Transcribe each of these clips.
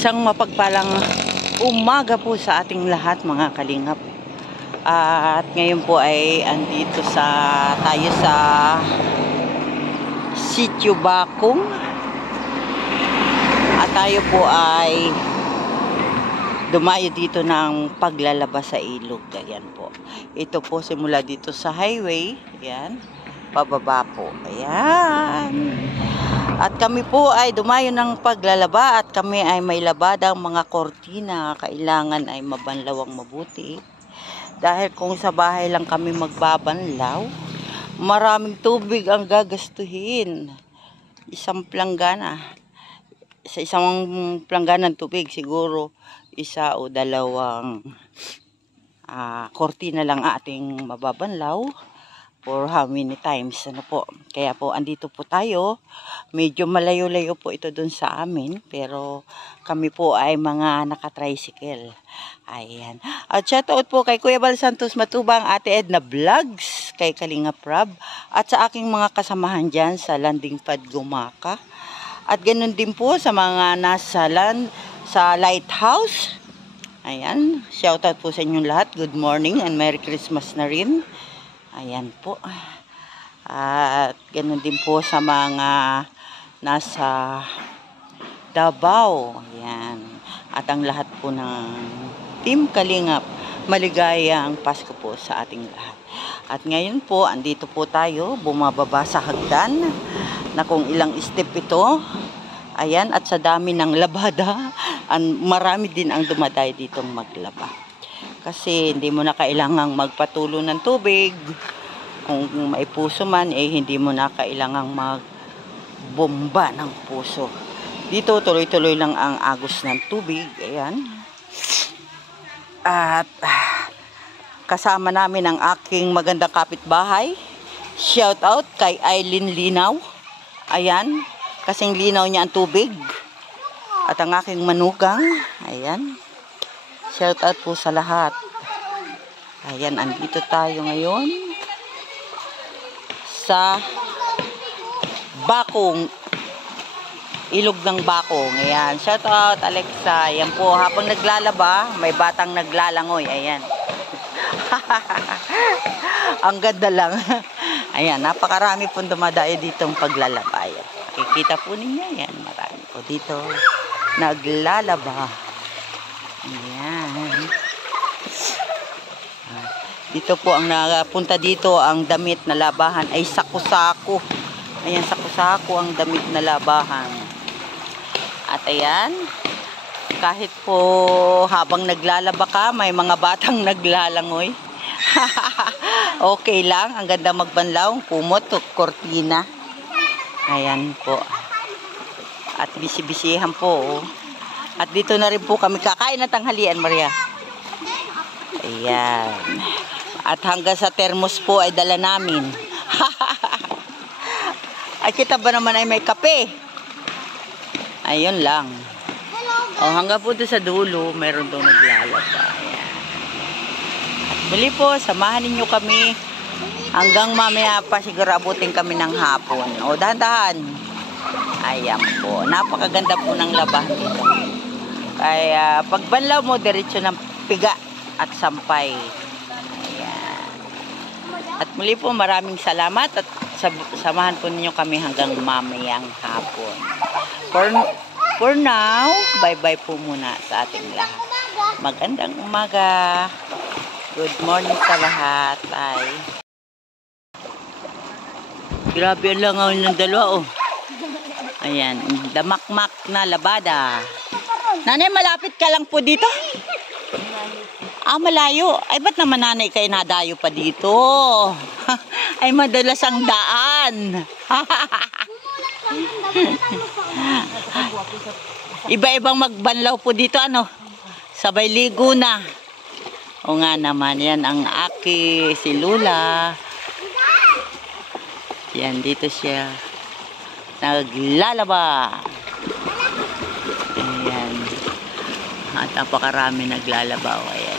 Isang mapagpalang umaga po sa ating lahat, mga kalingap. At ngayon po ay andito tayo sa Sitio Bakong. At tayo po ay dumayo dito ng paglalaba sa ilog. Ayan po. Ito po simula dito sa highway. Ayan. Pababa po. Ayan. At kami po ay dumayo ng paglalaba at kami ay may labadang mga kortina. Kailangan ay mabanlawang mabuti. Dahil kung sa bahay lang kami magbabanlaw, maraming tubig ang gagastuhin. Isang planggana. Sa isang planggana ng tubig siguro isa o dalawang kortina lang ating mababanlaw. For how many times, ano po. Kaya po, andito po tayo. Medyo malayo-layo po ito dun sa amin. Pero kami po ay mga naka-tricycle. Ayan. At shoutout po kay Kuya Bal Santos Matubang, Ate Edna Vlogs, kay Kalinga Prab, at sa aking mga kasamahan dyan sa Landing Pad Gumaka. At ganun din po sa mga nasa sa Lighthouse. Ayan. Shoutout po sa inyong lahat. Good morning and Merry Christmas na rin. Ayan po. At ganun din po sa mga nasa Davao. Ayan. At ang lahat po ng Team Kalingap, maligayang Pasko po sa ating lahat. At ngayon po, andito po tayo, bumababa sa hagdan na kung ilang step ito. Ayan, at sa dami ng labada, marami din ang dumadayo ditong maglaba. Kasi hindi mo na kailangang magpatulo ng tubig. Kung may puso man, hindi mo na kailangang magbomba ng puso. Dito, tuloy-tuloy lang ang agos ng tubig. Ayan. At kasama namin ang aking magandang kapitbahay. Shout out kay Aileen Linaw. Ayan. Kasing linaw niya ang tubig. At ang aking manugang. Ayan. Shout out po sa lahat. Ayan, andito tayo ngayon sa Bakong, ilog ng Bakong. Ayan, shout out Alexa. Ayan po, habang naglalaba, may batang naglalangoy. Ayan. Ang ganda lang. Ayan, napakarami pong dumadayo ditong paglalaba. Ayan. Makikita po ninyo, ayan, marami po dito naglalaba. Ayan. Dito po ang napunta dito, ang damit na labahan ay sako-sako. Ayan, sako-sako ang damit na labahan. At ayan, kahit po habang naglalaba ka, may mga batang naglalangoy. Okay lang, ang ganda magbanlaw, kumot, kortina. Ayan po. At bisibisihan po. At dito na rin po kami kakain ng tanghalian, Maria. Ayan. At hanggang sa thermos po ay dala namin. Ay, kita ba naman ay may kape? Ayun lang. O, hanggang po doon sa dulo, meron doon naglalaba. Ayan. At muli po, samahan ninyo kami hanggang mamaya pa siguro abutin kami ng hapon. O, dahan-dahan. Ayan po. Napakaganda po ng labahan dito. Kaya pagbanlaw mo, diretso ng piga at sampay. Ayan. At muli po, maraming salamat at samahan po ninyo kami hanggang mamayang hapon. For now, bye-bye po muna sa ating lahat. Magandang umaga. Good morning sa lahat. Bye. Grabe ang langaw ng dalawa, oh. Ayan, damakmak na labada. Nanay, malapit ka lang po dito? Malayo. Ay, ba't naman nanay kayo nadayo pa dito? Ay, madalas ang daan. Iba-ibang magbanlaw po dito, ano? Sabay ligo na. O nga naman, yan ang aki, si Lula. Yan, dito siya naglalaba. Ayan. At napakarami naglalaba. Ayan, ayan.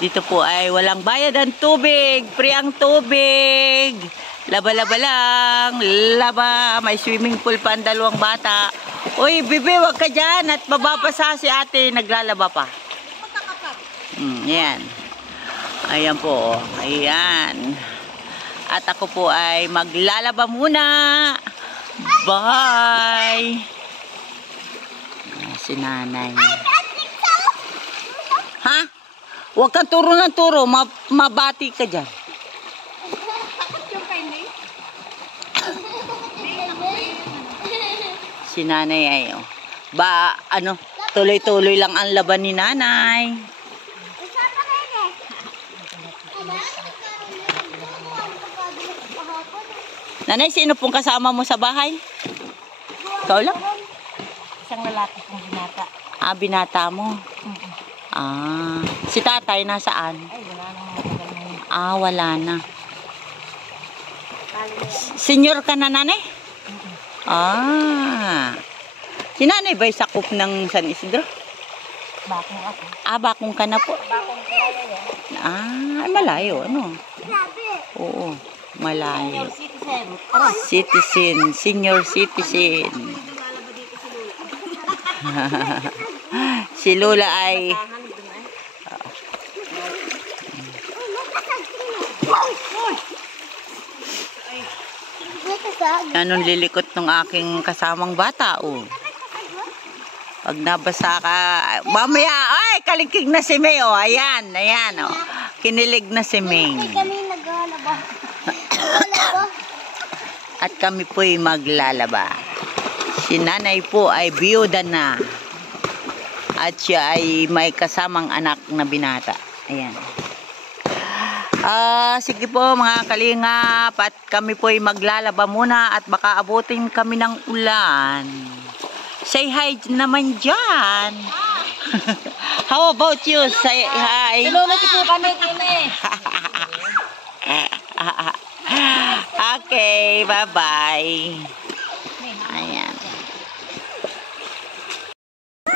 Dito po ay walang bayad ang tubig. Free ang tubig. Laba-laba lang. Laba. May swimming pool pa ang dalawang bata. Uy, bibi, wag ka dyan. At mababasa si ate. Naglalaba pa. Yan. Ayan po. Ayan. At ako po ay maglalaba muna. Bye. Si nanay. Ha? Huwag kang turo ng turo. Mabati ka dyan. Si nanay ay tuloy-tuloy lang ang laban ni nanay. Nanay, sino pong kasama mo sa bahay? Ikaw lang? Isang lalaki kong binata. Ah, binata mo. Ah, si tatay nasaan? Ay, wala nang matagal na yun. Ah, wala na. Senior ka na, nanay? Ah. Si nanay ba'y sakop ng San Isidro? Bakong ako. Ah, bakong ka na po. Bakong kilala yan. Ah, ay malayo, ano? Oo, malayo. Citizen. Senior citizen. Si Lola ay anong lilikot ng aking kasamang bata, oh. Pag nabasa ka, mamaya, ay, kalikig na si May, oh. Ayan, oh. Kinilig na si May. Kami naglalaba. At kami po'y maglalaba. Si nanay po ay biyuda na. At siya ay may kasamang anak na binata. Ayan. Sige po mga kalingap. At kami po'y maglalaba muna. At baka abutin kami ng ulan. Say hi naman dyan. How about you? Say hi. Tulungan po kami, Kine. Okay, bye-bye. Ayan.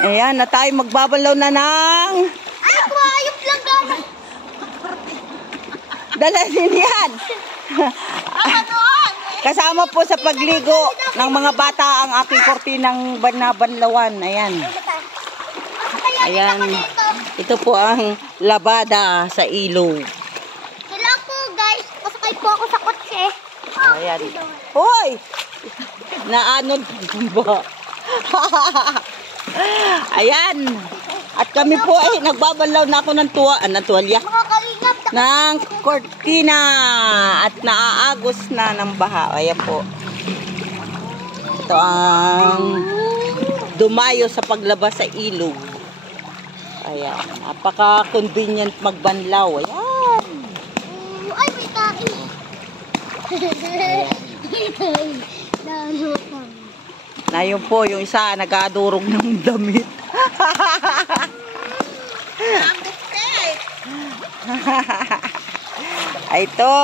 Ayan, na tayo magbabalaw na ng... Ay, kuwayop lang gano'n. Dalasin yan. Kasama po sa pagligo ng mga bata ang aking kortinang banabanlawan. Ayan. Ayan. Ito po ang labada sa ilog. Hello po guys. Pasakay po ako sa kotse. Ayan. Hoy! Naanod ba? Ayan. At kami po ay nagbabalaw na ako ng tuwalya. Mga kalingap. Ng kortina. At naaagos na ng baha. Ayan po. Ito ang dumayo sa paglabas sa ilog. Ayan. Napaka-convenient magbanlaw. Ayan. Ay, may tae. Na yun po, yung isa nag-adurog ng damit. Ay, ito.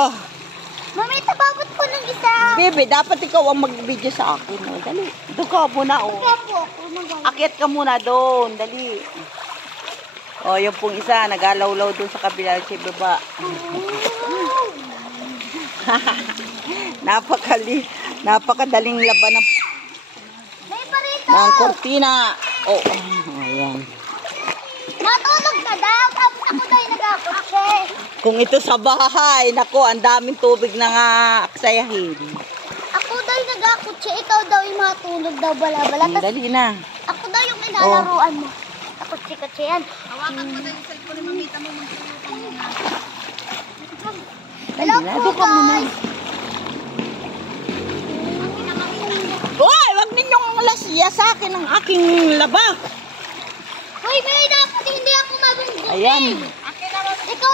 Mami, tababot ko ng isa. Bebe, dapat ikaw ang mag-video sa akin. Oh. Dali. Doon ka muna, oh. Kaya po ako mag-alala. Akyat ka muna doon. Dali. Oh, yung pong isa, nag-alawlaw doon sa kabila sa baba. Napakadaling laban May parito. ng kortina. Oh, ayan. Natulog na daw. Tapos ako daw yung nag-akotse. Kung ito sa bahay, nako, ang daming tubig na nga aksayahin. Ako daw yung nag-akotse. Ikaw daw yung matulog daw bala-bala. Tas Dali na. ako daw yung inalaruan mo. Akotse-kotse yan. Hawakan mo daw yung cellphone ni mamita mo. Hello Dali na, po doon ka muna. guys. Hoy, wag ninyong lasya sa akin ang aking laba. Hoy, may dapat hindi ako mabunggo. Ayan.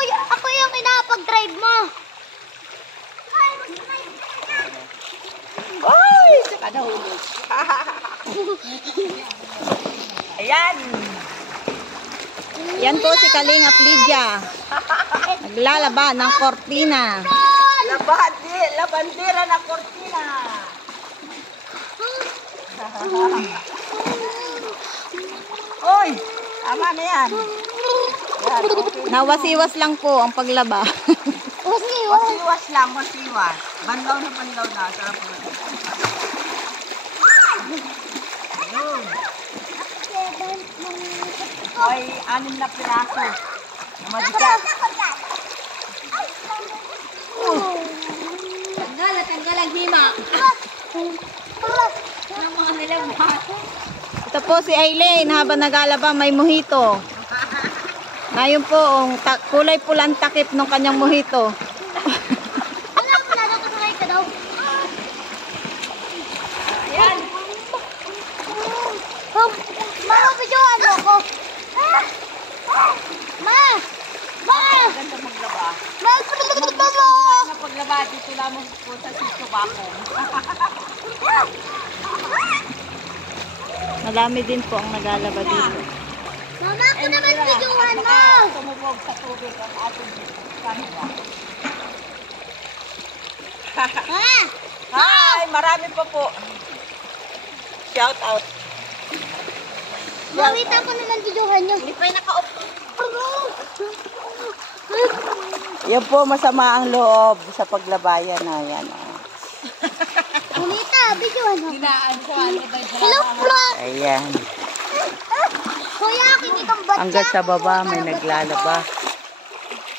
Ako yung inapag-drive mo. Hoy, saka nahulog. Ayan. Yan po si Kalingap Lydia. Naglalaba ng kortina. Labandera ng kortina. Oy, tama na yan. Yan, okay. Nawasiwas lang po ang paglaba. Wasiwas lang, wasiwas. Banlaw na. Sarap na. Ayun. Ay, 6 na piraso. Magikat. Tanggal ang hima. Ng mga nilagmat. Ito po si Aileen habang nag-alaba may mojito. Ngayon po, kulay pulang takip ng kanyang mojito. Wala ko na daw kasakay ka daw. Ayan. Mama, videoan mo ko. Ma! Ganda maglaba. Ma! Na paglaba, dito lamang po sa Sisto Bako. Marami din po ang nag-alaba dito. Mama, ako naman videoan mo. Tumubog sa tubig ang ating kanila. Ma! Hi! Marami pa po. Shout out. Mawita ko naman videohan nyo. Hindi pa yung naka-off. Yan po masama ang loob sa paglabayan na yan. Mawita, videohan mo. Dinaan ko. Hello, vlog. Ayan. Kuya, kinikang batya. Hanggang sa baba may naglalaba.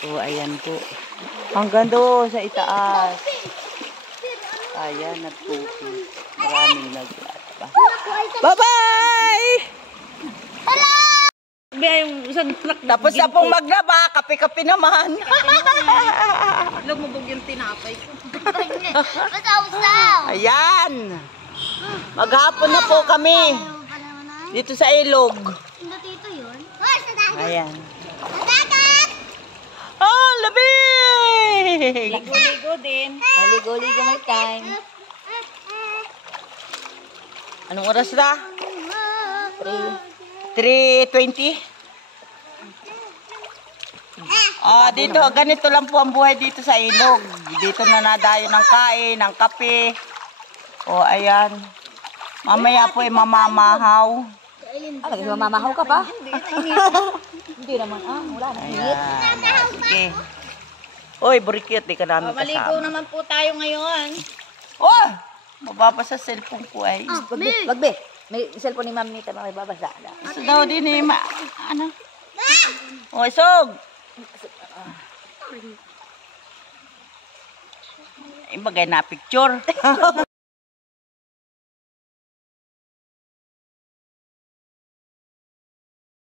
O ayan po. Hanggang doon sa itaas. Ayan, nagpupo. Maraming naglalaba. Bye-bye! Hello! Tapos na pong maglaba, kape-kape naman. Lumubog yung tinapay ko. Masaw-saw. Ayan. Maghapon na po kami. Dito sa ilog. Hindi dito yun. Oh, sa dagat. Ayan. Sa dagat! Oh, labig! Ligo-ligo din. Ligo-ligo may time. Anong oras na? 3:20. Dito, ganito lang po ang buhay dito sa ilog. Dito na nadayo ng kain, ng kape. Ayan. Mamaya po ay mamamahaw. Mamamahaw ka pa? Hindi naman. Wala na. Ayan. Sige. Oy, burikit, di ka namin Maligo kasama. naman po tayo ngayon. Mababa sa cellphone ko ay. Wag be. May cellphone ni Ma'am Nita may babasa. Gusto daw din eh, ano? Isog! Ibagay na picture.